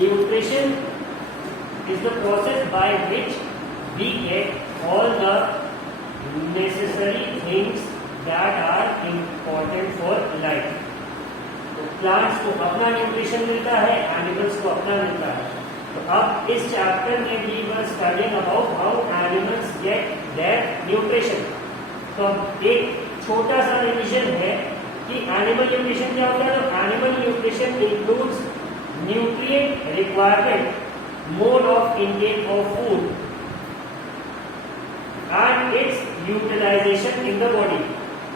nutrition is the process by which we get all the necessary things that are important for life. तो plants को अपना nutrition मिलता है, animals को अपना मिलता है. तो अब इस चैप्टर में we were studying about how animals get their nutrition. तो एक छोटा सा रिवीजन है कि एनिमल न्यूट्रिशन क्या होता है. तो animal nutrition includes nutrient requirement, mode of intake of food and its utilisation in the body.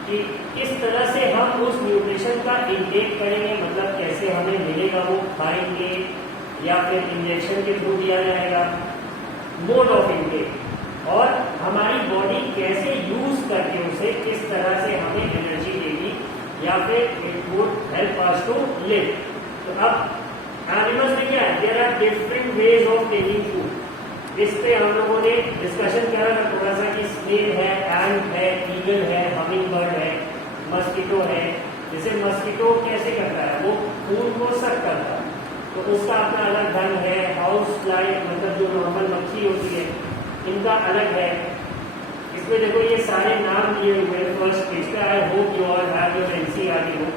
कि किस तरह से हम उस न्यूट्रिशन का इनटेक करेंगे, मतलब कैसे हमें मिलेगा, वो खाएंगे या फिर इंजेक्शन के थ्रू दिया जाएगा. मोड ऑफ इनटेक और हमारी बॉडी कैसे यूज करके उसे किस तरह से हमें एनर्जी देगी या फिर it would help us to live. तो अब एनिमल्स में क्या है, there are different ways of taking food. इस पे हम लोगों ने डिस्कशन किया था थोड़ा सा कि स्नेल है, एंट है, ईगल है, हमिंग बर्ड है, मस्कीटो है. जैसे मस्कीटो कैसे करता है, वो खून को सक करता है, तो उसका अपना अलग ढंग है. हाउस फ्लाई मतलब जो नॉर्मल मक्खी होती है, इनका अलग है. इसमें देखो ये सारे नाम दिए हुए हैं फर्स्ट पेज पे. I hope you all have your NCERT book.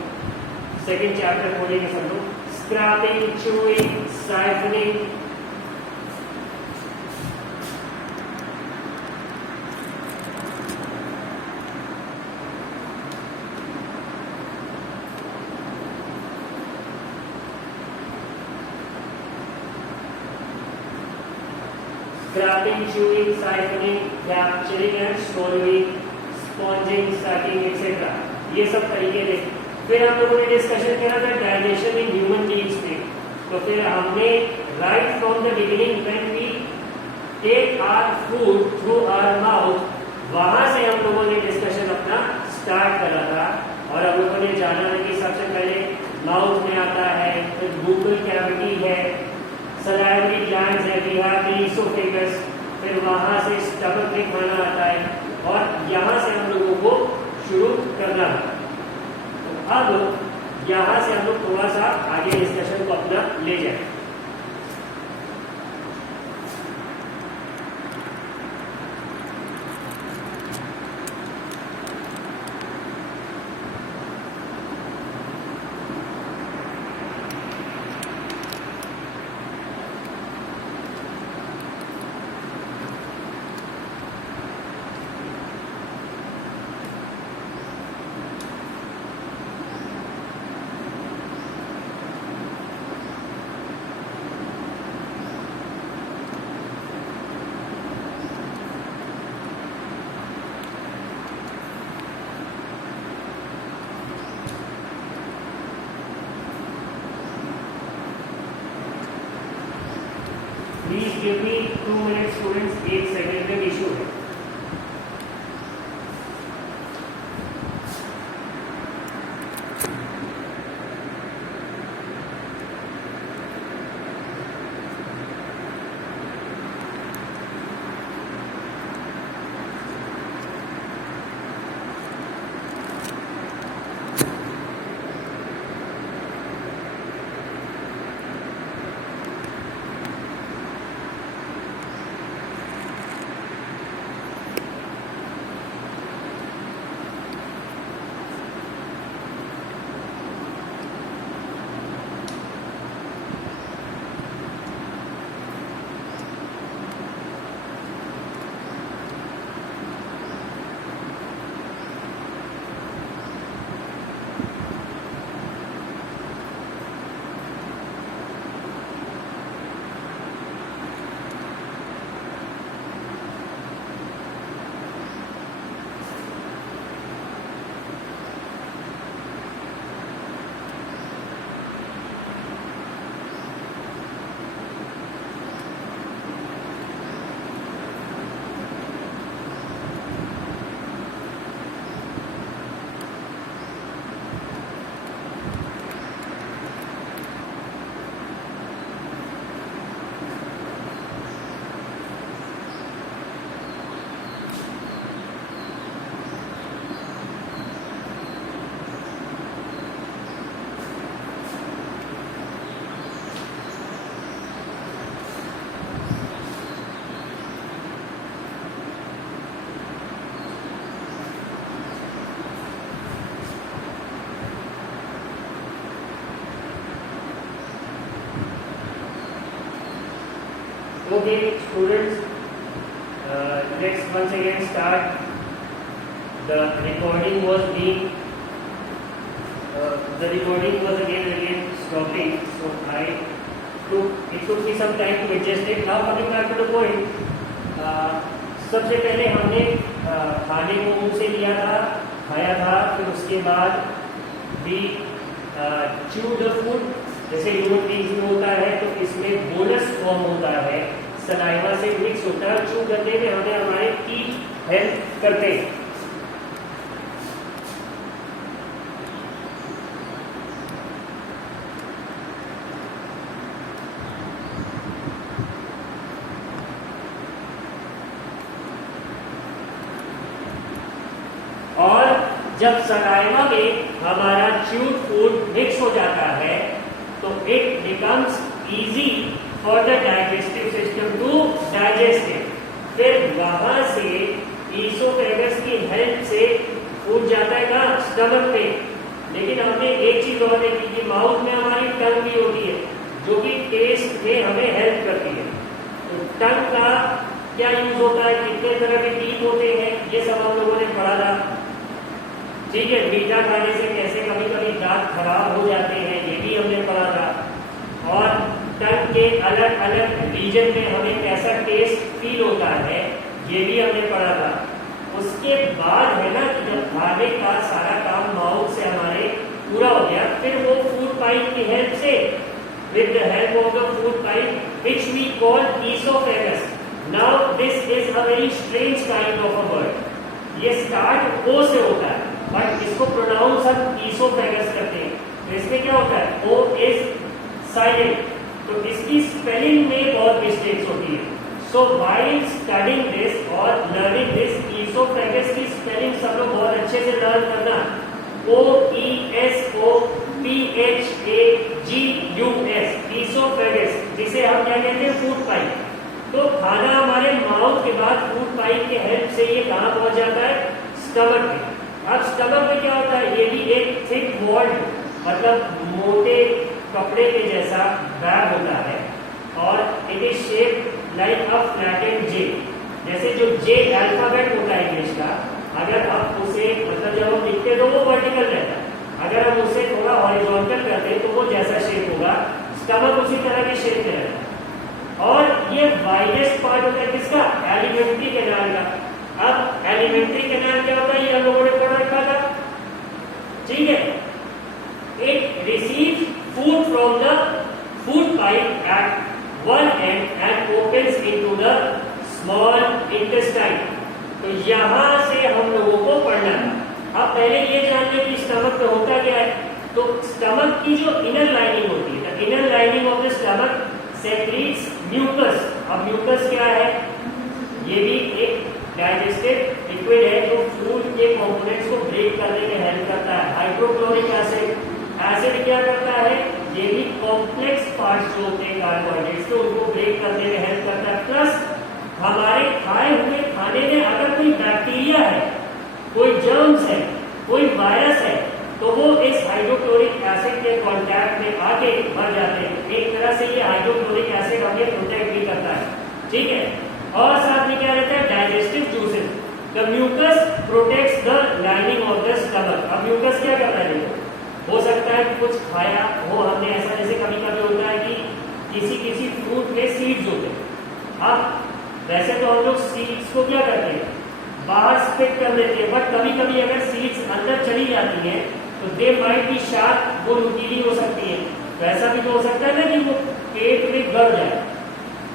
Second chapter खोलेंगे सब लोग. Scraping, chewing, siphoning. Scraping, chewing, siphoning, capturing and swallowing, sponging, sucking, etc. ये सब तरीके थे. फिर हम लोगों ने डिस्कशन किया था डाइजेशन इन ह्यूमन बीइंग्स में. तो फिर हमने right from the beginning when we take our food through our mouth, वहां से हम लोगों ने डिस्कशन अपना स्टार्ट करा था. और हम लोगों ने जाना था कि सबसे पहले माउथ में आता है, फिर बुक्कल कैविटी है, सलाइवरी ग्लैंड्स है, वी हैव द इसोफेगस, फिर वहां से स्टमक में खाना आता है और यहाँ से हम लोगों को शुरू करना है. तो अब यहाँ से हम लोग थोड़ा सा आगे डिस्कशन को अपना ले जाए. Please give me 2 minutes students. 1 second में इशू है. Okay, students, let's once again start. The recording was again stopping, so it took me some time to adjust it. Now coming back to the point, सबसे पहले हमने खाने को मुंह से लिया था, खाया था, फिर उसके बाद भी chew the food, जैसे ह्यूमन बींग्स में होता है, तो इसमें बोलस फॉर्म होता है, सलाइवा से मिक्स होता है, चू करने में हमें हमारे टीथ हेल्प करते हैं। और जब सलाइवा में हमारा च्यूड फूड मिक्स हो जाता है तो it becomes easy for the digestive system to digest it. फिर वहां से ईसोफेगस की हेल्प से फूड जाता है कहाँ? स्टमक में। लेकिन हमने एक चीज और देखी कि माउथ में हमारी टंग भी होती है जो कि टेस्ट में हमें हेल्प करती है। तो टंग का क्या यूज होता है, कितने तरह के टीथ होते हैं, ये सब हम लोगों ने पढ़ा था। ठीक है, मीठा खाने से कैसे कभी कभी दांत खराब हो जाते हैं, ये भी हमने पढ़ा था। और टंग के अलग अलग रीजन में हमें कैसा टेस्ट फील होता है, ये भी हमने पढ़ा था। उसके बाद है ना कि जब खाने का सारा काम माउथ से हमारे पूरा हो गया, फिर वो फूड पाइप की हेल्प से, with the help of the food pipe which we call oesophagus. Now this is a very strange kind of a word. ये स्टार्ट ओ से होता है बट इसको प्रोनाउंस हम ईसोफेगस करते हैं। तो इसमें क्या होता है, ओ इज साइलेंट, तो इसकी स्पेलिंग में बहुत मिस्टेक्स होती है। सो व्हाइल स्टडीइंग दिस और लर्निंग दिस, ईसोफेगस की स्पेलिंग सब लोग बहुत अच्छे से लर्न करना। O E S O P H A G U S, oesophagus, जिसे हम क्या कहते हैं, फूड पाइप। तो खाना हमारे माउथ के बाद फूड पाइप के हेल्प से ये कहाँ पहुंच जाता है? स्टमक में। अब स्टमक में क्या होता है, ये भी एक थिक वॉल्ड, मतलब मोटे कपड़े के जैसा बैग होता है और it is shape like a flattened J. जैसे जो जे अल्फाबेट होता है इंग्लिश का, अगर हम उसे मतलब जब हम लिखते हैं तो वो वर्टिकल रहता है, अगर हम उसे थोड़ा हॉरिजॉन्टल करते हैं तो वो जैसा शेप होगा, स्टमक उसी तरह के शेप में रहता है। और ये वाइडेस्ट पार्ट होता है किसका? एलिमेंट्री कैनाल का। अब एलिमेंट्री कैनाल क्या होता है, ये हम लोगों ने पढ़ रखा था। ठीक है, it receives food from the food pipe at one end and opens into the small intestine. तो यहां से हम लोगों को पढ़ना है। अब पहले ये जान लें कि स्टमक में होता क्या है। तो स्टमक की जो इनर लाइनिंग होती है, inner lining of the stomach secretes mucus. अब म्यूकस क्या है, ये भी एक डाइजेस्टिव लिक्विड है जो फूड के कंपोनेंट्स को ब्रेक करने में हेल्प करता है। हाइड्रोक्लोरिक एसिड, एसिड क्या करता है, ये भी कॉम्प्लेक्स पार्ट्स जो होते हैं कार्बोहाइड्रेट्स के, उनको ब्रेक करने में हेल्प करता है। प्लस हमारे खाए हुए खाने में अगर कोई बैक्टीरिया है, कोई जर्म्स है, कोई वायरस है, तो वो इस हाइड्रोक्लोरिक एसिड के कांटेक्ट में आके मर जाते हैं। एक तरह से ये हाइड्रोक्लोरिक एसिड हमें प्रोटेक्ट भी करता है। ठीक है, और साथ में क्या रहता है, digestive juices. The mucus protects the lining of the stomach. अब म्यूकस क्या करता है, देखो, हो सकता है कि कुछ खाया हो हमने, ऐसा जैसे कभी कभी होता है कि किसी फ्रूट में सीड्स होते हैं। अब वैसे तो हम लोग सीड्स को क्या करते हैं, बाहर स्पिट कर देते हैं, बट कभी कभी अगर सीड्स अंदर चली जाती हैं तो दे माइट बी शार्प, वो नुकीली हो सकती है। तो ऐसा भी तो हो सकता है ना कि वो पेट में गड़ जाए।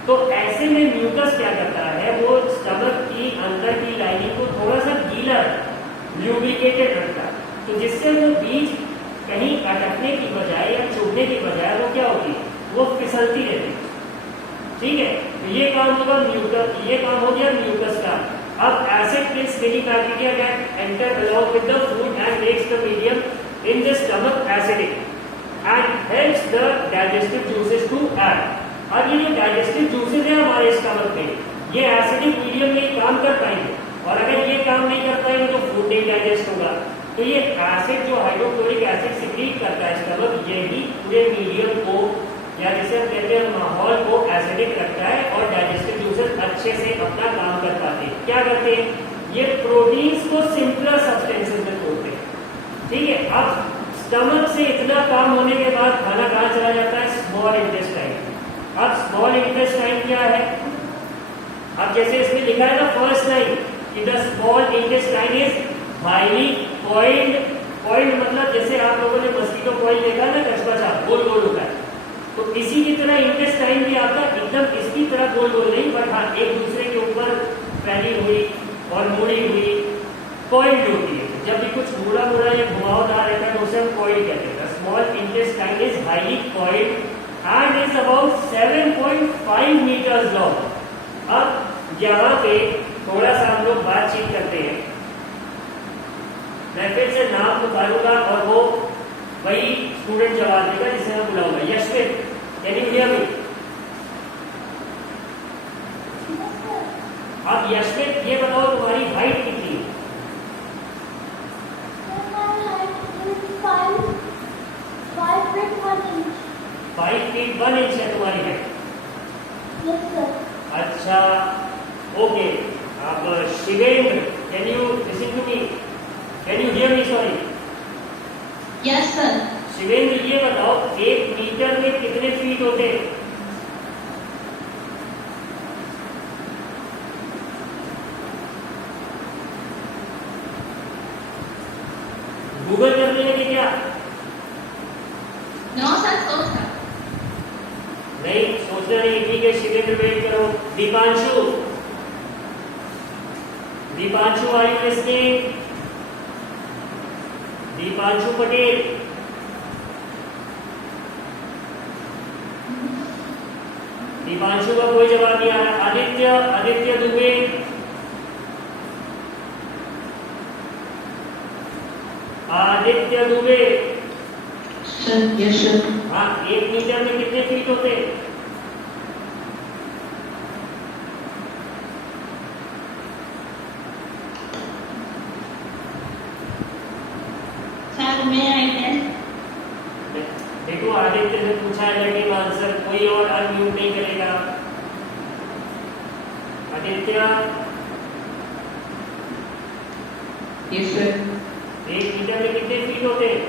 तो ऐसे में म्यूकस क्या करता है, वो स्टमक की अंदर की लाइनिंग को थोड़ा सा गीला, ल्यूब्रिकेटेड रखता है, तो जिससे वो बीज कहीं अटकने की बजाय या चुभने की बजाय वो क्या होती है, वो फिसलती रहती है। ठीक है, तो ये काम होगा म्यूकस, ये काम हो गया म्यूकस का। अब acid plus many bacteria can enter along with the food and makes the medium in the stomach acidic and helps the digestive juices to act. अब ये जो डाइजेस्टिव जूसेस है हमारे स्टमक में, ये एसिडिक मीडियम में ही काम कर पाएंगे, और अगर ये काम नहीं कर पाएंगे तो फूड नहीं डाइजेस्ट होगा। तो ये एसिड जो हाइड्रोक्लोरिक एसिड सिक्रीट करता है स्टमक, ये भी पूरे मीडियम को या जिसे हम कहते हैं माहौल को एसिडिक रखता है और डाइजेस्टिव जूसेस अच्छे से अपना काम कर पाते हैं। क्या करते हैं, ये प्रोटीन्स को सिंपलर सब्सटेंसेस में तोड़ते हैं। ठीक है, अब स्टमक से इतना काम होने के बाद खाना कहाँ चला जाता है, स्मॉल इंटेस्टाइन। अब स्मॉल इंटेस्टाइन क्या है, अब जैसे इसमें लिखा है ना फर्स्ट लाइन कि the small intestine is highly coiled. Coiled मतलब जैसे आप लोगों ने मस्कीटो कॉइल देखा ना, कछुआ गोल गोल होता है, तो इसी की तरह इंटेस्टाइन भी आपका एकदम इसकी तरह गोल गोल नहीं, बट हाँ एक दूसरे के ऊपर फैली हुई और मुड़ी हुई कॉइल्ड होती है। जब भी कुछ मुड़ा मुड़ा या घुमावदार रहता है तो उसे हम कॉइल कहते हैं। Small intestine is highly coiled and is about 7.5 metres long. अब यहाँ पे थोड़ा सा हम लोग बातचीत करते हैं। मैं फिर से नाम पुकारूंगा और वो वही स्टूडेंट जवाब देगा जिसे मैं बुलाऊंगा। यशवित, कैन यू हियर मी? अब यशवित ये बताओ तुम्हारी हाइट कितनी है? 5 फीट 1 इंच है तुम्हारी हाइट। Yes, sir. अच्छा, ओके। अब Shivendra, can you listen to me? Can you hear me? Sorry. Yes, sir. Shivendra ये बताओ 1 मीटर में कितने फीट होते हैं? गूगल कर लेंगे क्या? No, sir. सोच कर। नहीं सोचना नहीं, ठीक है शिवेंद्र वेट करो। Deepanshu, Deepanshu are you listening? Deepanshu Patel, Deepanshu का कोई जवाब नहीं आ रहा। Aditya, Aditya Dubey, Aditya Dubey. Sir, yes, sir. हाँ, 1 मीटर में कितने फीट होते हैं? Sir, may I tell? देखो आदित्य ने पूछा है लेकिन आंसर कोई और अनम्यूट नहीं करेगा। Aditya, Yes, sir. 1 मीटर में कितने फीट होते हैं?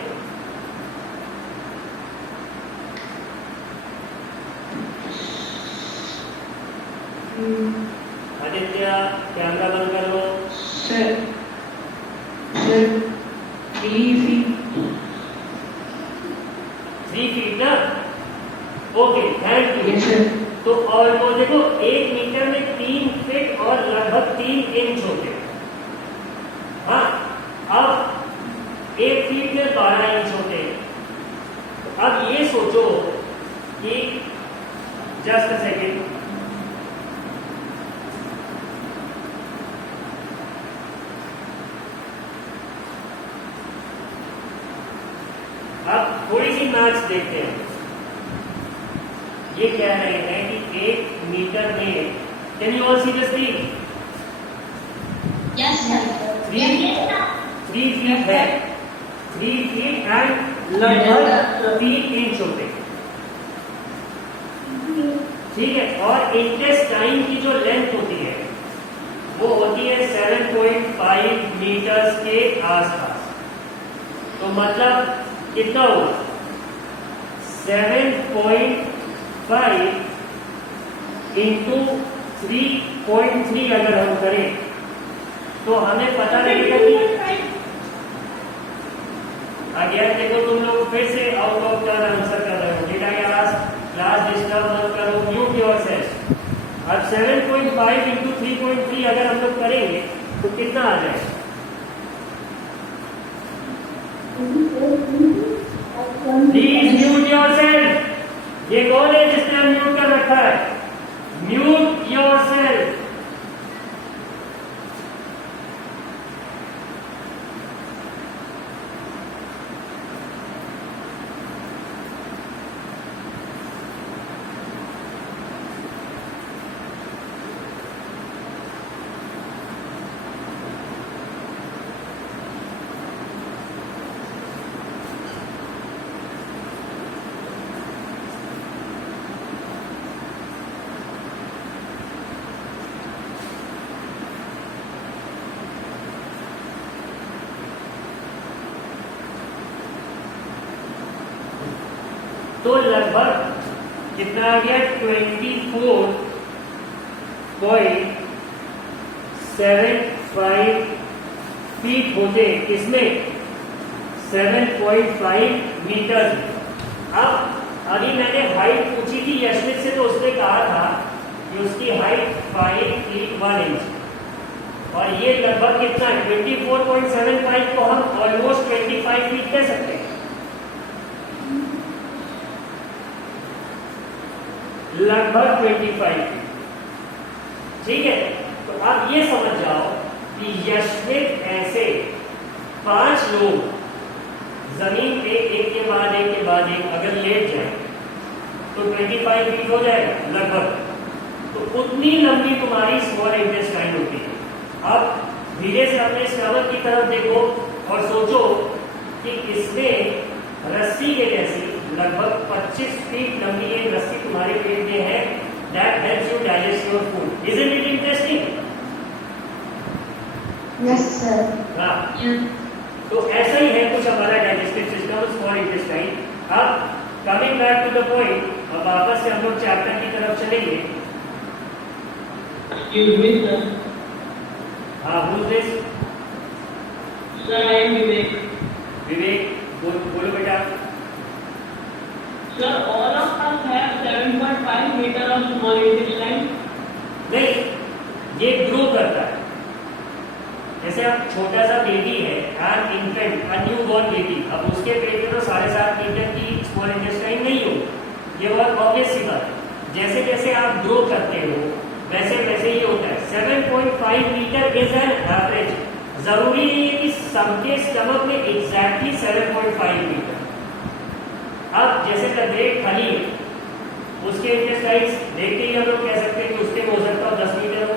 आदित्य कैमरा बंद कर लो। Sir, sir, 3 feet. 3 फीट ना? Okay, thank you. Yes, sir. तो और वो देखो 1 मीटर में 3 फीट और लगभग 3 इंच होते हैं। हाँ, अब 1 फीट में 12 इंच होते हैं। तो अब ये सोचो कि जस्ट अ सेकेंड, अब थोड़ी सी मैथ्स देखते हैं। ये कह रहे हैं कि 1 मीटर में, can you all see this thing? Yes, sir. 3 feet है, 3 फीट एंड लगभग 3 इंच होते हैं। ठीक है, और इंटेस्टाइन की जो लेंथ होती है वो होती है 7.5 मीटर्स के आसपास। तो मतलब कितना हुआ? 7.5 इंटू 3.3 अगर हम करें तो हमें पता लगेगा कि अगेन देखो तुम लोग फिर से आउट ऑफ टर्न आंसर कर रहे हो। डेटा क्लास डिस्टर्ब मत करो, म्यूट योरसेल्फ। अब 7.5 इंटू 3.3 अगर हम लोग करेंगे तो कितना आ जाएगा? Please mute yourself. ये कौन है जिसने म्यूट कर रखा है? Mute yourself. तो लगभग कितना आ गया 24.75 फीट होते किसमें 7.5 मीटर। अब अभी मैंने हाइट पूछी थी यशमित से, तो उसने कहा था कि उसकी हाइट 5 फीट 1 इंच, और ये लगभग कितना है 24.75 को हम ऑलमोस्ट 25 फीट कह सकते हैं, लगभग 25 फीट। ठीक है, तो आप ये समझ जाओ कि यशमित ऐसे 5 लोग जमीन पे एक के बाद एक अगर लेट जाए तो 25 फीट हो जाएगा लगभग। तो उतनी लंबी तुम्हारी स्मॉल इंटेस्टाइन होती है। अब धीरे से अपने स्टमक की तरफ देखो और सोचो कि इसमें रस्सी के जैसी लगभग 25 फीट लंबी एक रस्सी तुम्हारे पेट में है। That helps you digest your food. Isn't it interesting? Yes sir. हाँ, तो ऐसा ही है कुछ हमारा डाइजेस्टिव सिस्टम, स्मॉल इंटेस्टाइन। अब coming back to the point, अब वापस से हम लोग चैप्टर की तरफ चलेंगे। Excuse me, sir. हाँ, who's this? Sir, I am Vivek. विवेक, बोलो बेटा। Sir, all of us have 7.5 meter of small intestine. नहीं, ये ग्रो करता है। जैसे अब छोटा सा बेबी है, an infant, new born baby, अब उसके पेट में तो 7.5 मीटर की स्मॉल इंटेस्टाइन नहीं हो, ये बहुत ऑब्वियस सी बात है। जैसे जैसे आप ग्रो करते हो वैसे वैसे ही होता है। 7.5 मीटर इज एन एवरेज। जरूरी नहीं है कि सबके स्टमक में एग्जैक्टली 7.5 मीटर। अब जैसे द ग्रेट खली है, उसके इंटेस्टाइन्स देखते ही हम लोग कह सकते हैं कि उसके हो सकता हो 10 मीटर हो।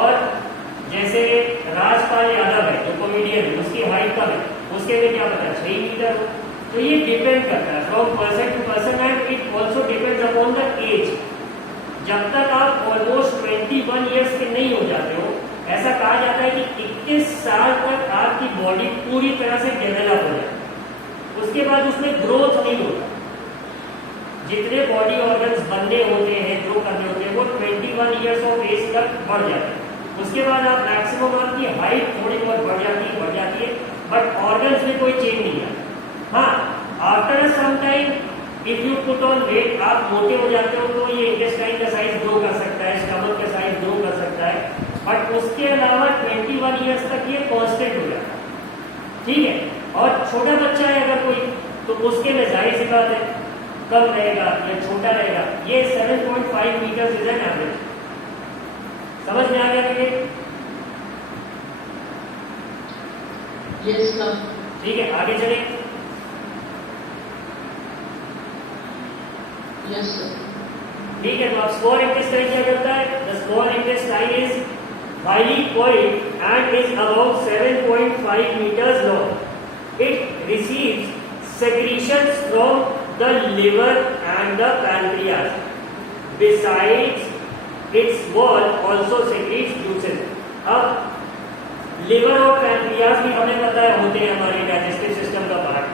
और जैसे राजपाल यादव है जो कॉमेडियन है, उसकी हाइट कम है, उसके में क्या पता 6 मीटर हो। तो ये डिपेंड करता है from person to person, and it also depends upon the age. जब तक आप ऑलमोस्ट 21 ईयर्स के नहीं हो जाते हो, ऐसा कहा जाता है कि 21 साल तक आपकी बॉडी पूरी तरह से डेवलप हो जाती है। उसके बाद उसमें ग्रोथ नहीं होता। जितने बॉडी ऑर्गन्स बनने होते हैं, ग्रो करने होते हैं, वो 21 ईयर्स ऑफ एज तक बढ़ जाते हैं। उसके बाद आप मैक्सिमम आपकी हाइट थोड़ी बहुत बढ़ जाती है, बट ऑर्गन्स में कोई चेंज नहीं आता। हाँ, after some time if you put on weight, आप मोटे हो जाते हो तो ये इंटेस्टाइन का साइज ग्रो कर सकता है, स्टमक का साइज ग्रो कर सकता है, बट उसके अलावा 21 ईयर्स तक ये कांस्टेंट हो जाता है। ठीक है, और छोटा बच्चा है अगर कोई, तो उसके में जाहिर सी बात है कम रहेगा या छोटा रहेगा। ये 7.5 मीटर इज एन एवरेज। समझ में आ गया कि? Yes, sir. ठीक है, आगे चले। Yes, sir. ठीक है, तो अब स्मॉल इंटेस्टाइन क्या करता है? The small intestine is highly coil and is about 7.5 metres long. It receives secretions from the liver and the pancreas. Besides, its wall also secretes juices. अब लिवर और pancreas भी हमें पता है होते हैं हमारे डाइजेस्टिव सिस्टम का पार्ट।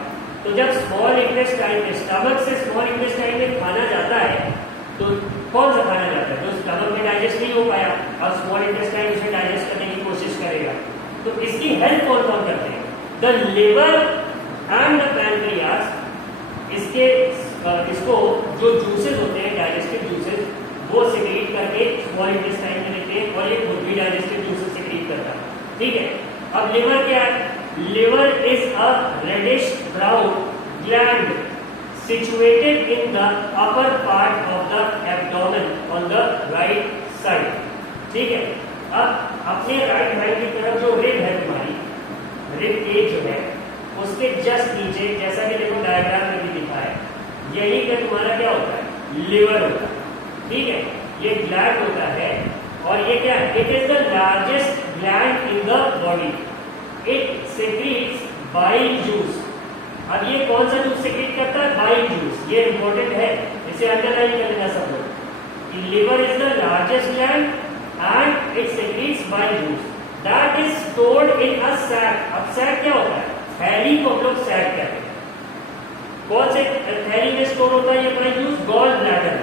तो जब स्मॉल इंटेस्टाइन में, स्टमक से स्मॉल इंटेस्टाइन में खाना जाता है, तो कौन सा खाना जाता है? तो स्टमक में डाइजेस्ट नहीं हो पाया, अब स्मॉल इंटेस्टाइन उसे डाइजेस्ट करने की कोशिश करेगा। तो इसकी हेल्प कौन कौन करते हैं? The liver and the pancreas इसको जो जूसेस होते हैं, डाइजेस्टिव जूसेस, वो सिक्रीट करके स्मॉल इंटेस्टाइन में देते हैं, और ये खुद भी डाइजेस्टिव जूसेस सिक्रीट करता है। ठीक है, अब लिवर क्या है? Liver is a reddish brown gland situated in the upper part of the abdomen on the right side. ठीक है, अब अपने राइट साइड की तरफ जो रिब है तुम्हारी, रिब केज जो है, उसके जस्ट नीचे, जैसा कि देखो डायग्राम में भी दिखा है, यही पे तुम्हारा क्या होता है? लिवर होता है। ठीक है, ये ग्लैंड होता है, और ये क्या है? It is the largest gland in the body. It secretes bile juice. अब ये कौन सा जूस सेक्रीट करता है? Bile juice. ये इंपॉर्टेंट है, इसे अंडरलाइन कर लेना सब लोग। Liver is the largest gland and it secretes bile juice that is stored in a sac. अब सैक क्या होता है? थैली को हम लोग सैक कहते हैं। कौन से थैली में स्टोर होता है ये बाइल जूस? Gall bladder.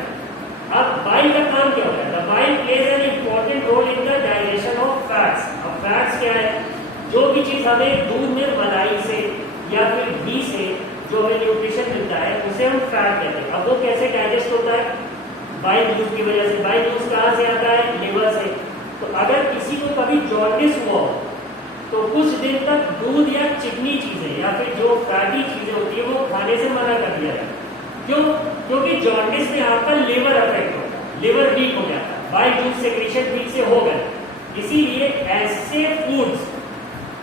अब बाइल का काम क्या होता है? The bile plays an important role in the digestion of fats. अब फैट्स क्या है? जो भी चीज हमें दूध में मलाई से या फिर घी से जो हमें न्यूट्रिशन मिलता है उसे हम फैट कहते हैं। अब वो कैसे डाइजेस्ट होता है? बाइल जूस की वजह से। बाइल जूस कहाँ से आता है? लिवर से। तो अगर किसी को कभी जॉन्डिस हुआ तो कुछ दिन तक दूध या चिकनी चीजें या फिर जो फैटी चीजें होती है वो खाने से मना कर दिया जाए। क्यों? क्योंकि जॉन्डिस में आपका लिवर अफेक्ट होता है, लिवर वीक हो जाता है, बाइल जूस सेक्रेशन ठीक से हो गए। इसीलिए ऐसे फूड्स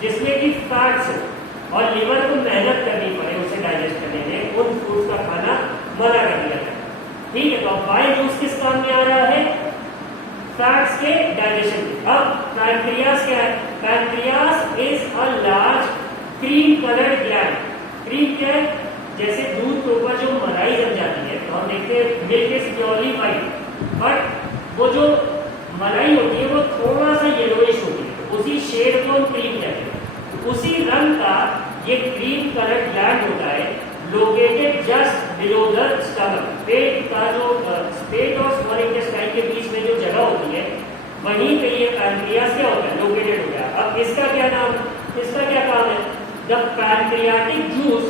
जिसमें कि फैट्स हो और लिवर को मेहनत करनी पड़े उसे डाइजेस्ट करने में, उन फूड्स का खाना मना कर दिया जाए। ठीक है, तो बाइल जूस किस काम में आ रहा है? फैट्स के डाइजेशन में। अब पैनक्रियास क्या है? Pancreas is a large cream coloured gland. Cream क्या है? जैसे दूध के ऊपर जो मलाई जम जाती है तो हम देखते हैं milk is purely white, but वो जो मलाई होती है वो थोड़ा सा येलोइश होती है, उसी शेड को हम क्रीम कहते हैं। उसी रंग का ये क्रीम कलर्ड ग्लैंड होता है located just below the stomach. पेट का जो पेट और स्मॉल इंटेस्टाइन के बीच में जो जगह होती है वहीं पे ये पैनक्रियास क्या होता है? लोकेटेड होता है। अब इसका क्या नाम, इसका क्या काम है? द पैनक्रियाटिक जूस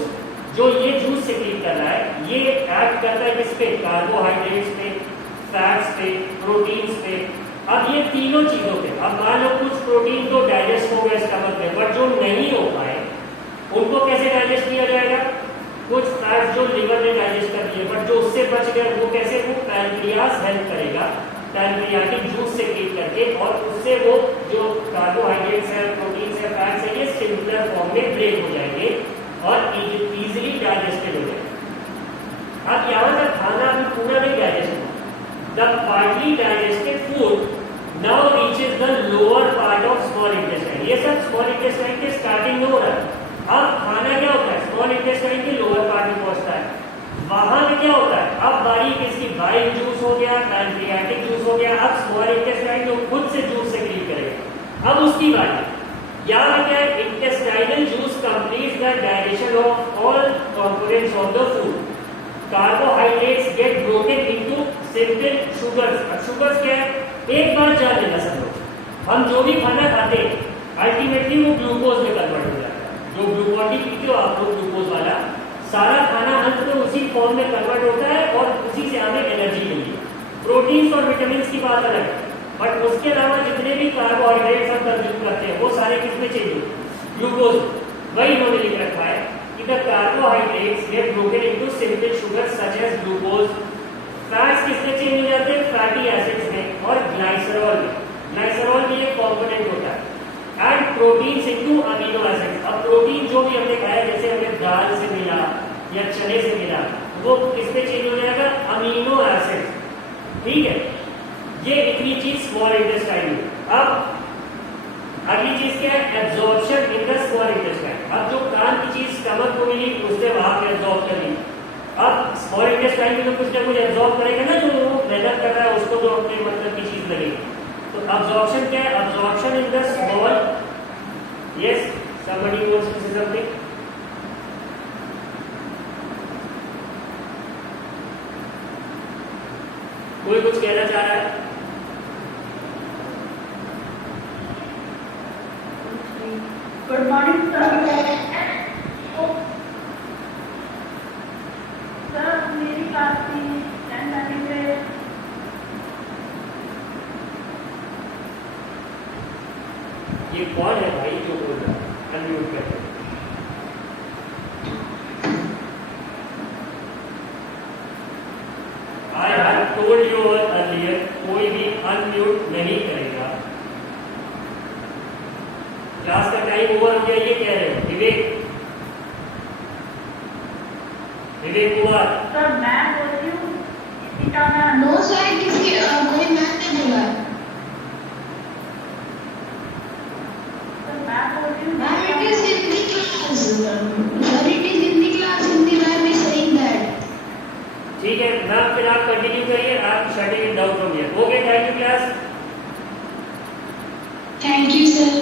जो ये जूस सेक्रेट कर रहा है ये एक्ट करता है किस पे? कार्बोहाइड्रेट्स पे, फैट्स पे, प्रोटीन्स पे। अब ये तीनों चीजों पे, अब मान लो कुछ प्रोटीन तो डाइजेस्ट हो गया स्टमक में, बट जो नहीं हो पाए उनको कैसे डाइजेस्ट किया जाएगा? कुछ फैट्स जो लिवर ने डाइजेस्ट कर दिए बट जो उससे बच गए वो कैसे? वो पैनक्रियास हेल्प करेगा पैनक्रियाटिक जूस सेक्रेट करके, और उससे वो जो कार्बोहाइड्रेट्स है, प्रोटीन्स है, फैट्स है, ये सिंपलर फॉर्म में ब्रेक हो जाएंगे और इजीली डाइजेस्टेड हो जाएंगे। अब यहाँ तक खाना अभी पूरा नहीं डाइजेस्ट हुआ। The partly digested food now reaches the lower part of small intestine. ये सब स्मॉल इंटेस्टाइन के स्टार्टिंग में हो रहा है। अब खाना क्या होता है? स्मॉल इंटेस्टाइन के लोअर पार्ट में पहुंचता है। वहां पे क्या होता है? अब बारी किसकी? बाइल जूस हो गया, पैनक्रियाटिक जूस हो गया। अब स्मॉल इंटेस्टाइन जो खुद से जूस सेक्रेट करेगा, अब उसकी बारी। यहाँ क्या है? Intestinal juice completes the digestion of all components of the food. Carbohydrates get broken into simple sugars. Sugars क्या है? एक बार जान लेना सब लोग, हम जो भी खाना खाते हैं अल्टीमेटली वो ग्लूकोज में कन्वर्ट हो जाता है। जो ग्लूकोन डी पीते हो आप लोग, ग्लूकोज वाला सारा खाना अंत में उसी फॉर्म में कन्वर्ट होता है और उसी से हमें एनर्जी मिलती है। प्रोटीन्स और विटामिन की बात अलग है, बट उसके अलावा जितने भी कार्बोहाइड्रेट्स हम कंज्यूम करते हैं वो सारे किसमें चेंज होते हैं? ग्लूकोज। वही इन्होंने लिख रखा है कि the carbohydrates get broken into simple sugar such as glucose. Fats किसमें चेंज हो जाते हैं? फैटी एसिड्स में और ग्लाइसरॉल में। ग्लाइसरॉल भी एक कंपोनेंट होता है। And proteins into amino acids. अब प्रोटीन जो भी हमने खाया, जैसे हमें दाल से मिला या चने से मिला, वो किसमें चेंज हो जाएगा? Amino acids. ठीक है, ये इतनी चीज स्मॉल इंटेस्टाइन में। अब अगली चीज क्या है? Absorption in the small intestine. अब जो काम की चीज स्टमक को मिली उससे वहां पे एब्जॉर्ब कर ली। अब स्मॉल इंटेस्टाइन में तो कुछ ना कुछ एब्जॉर्ब करेगा ना, जो वो मेहनत कर रहा है उसको जो अपने मतलब की चीज लगेगी। तो अब्जॉर्प्शन क्या है? Absorption in the small, yes somebody wants to say something? कोई कुछ कहना चाह रहा है? Good morning sir. सर मेरी क्लास थी 10:30 से। ये कौन है भाई जो बोल रहा है? अनम्यूट करते। I have told you earlier, कोई भी अनम्यूट नहीं करेगा। क्लास का टाइम ओवर हो गया, ये कह रहे हो? विवेक कुमार। सर मैं बोल रही हूँ नो सर, किसी कोई मैम ने बोला। सर मैं बोल रही हूँ ma'am it is Hindi class. Sir it is Hindi class. Hindi ma'am is saying that. ठीक है मैम, फिर आप कंटिन्यू करिए। आप shutting it down from here. Okay, thank you class. Thank you sir.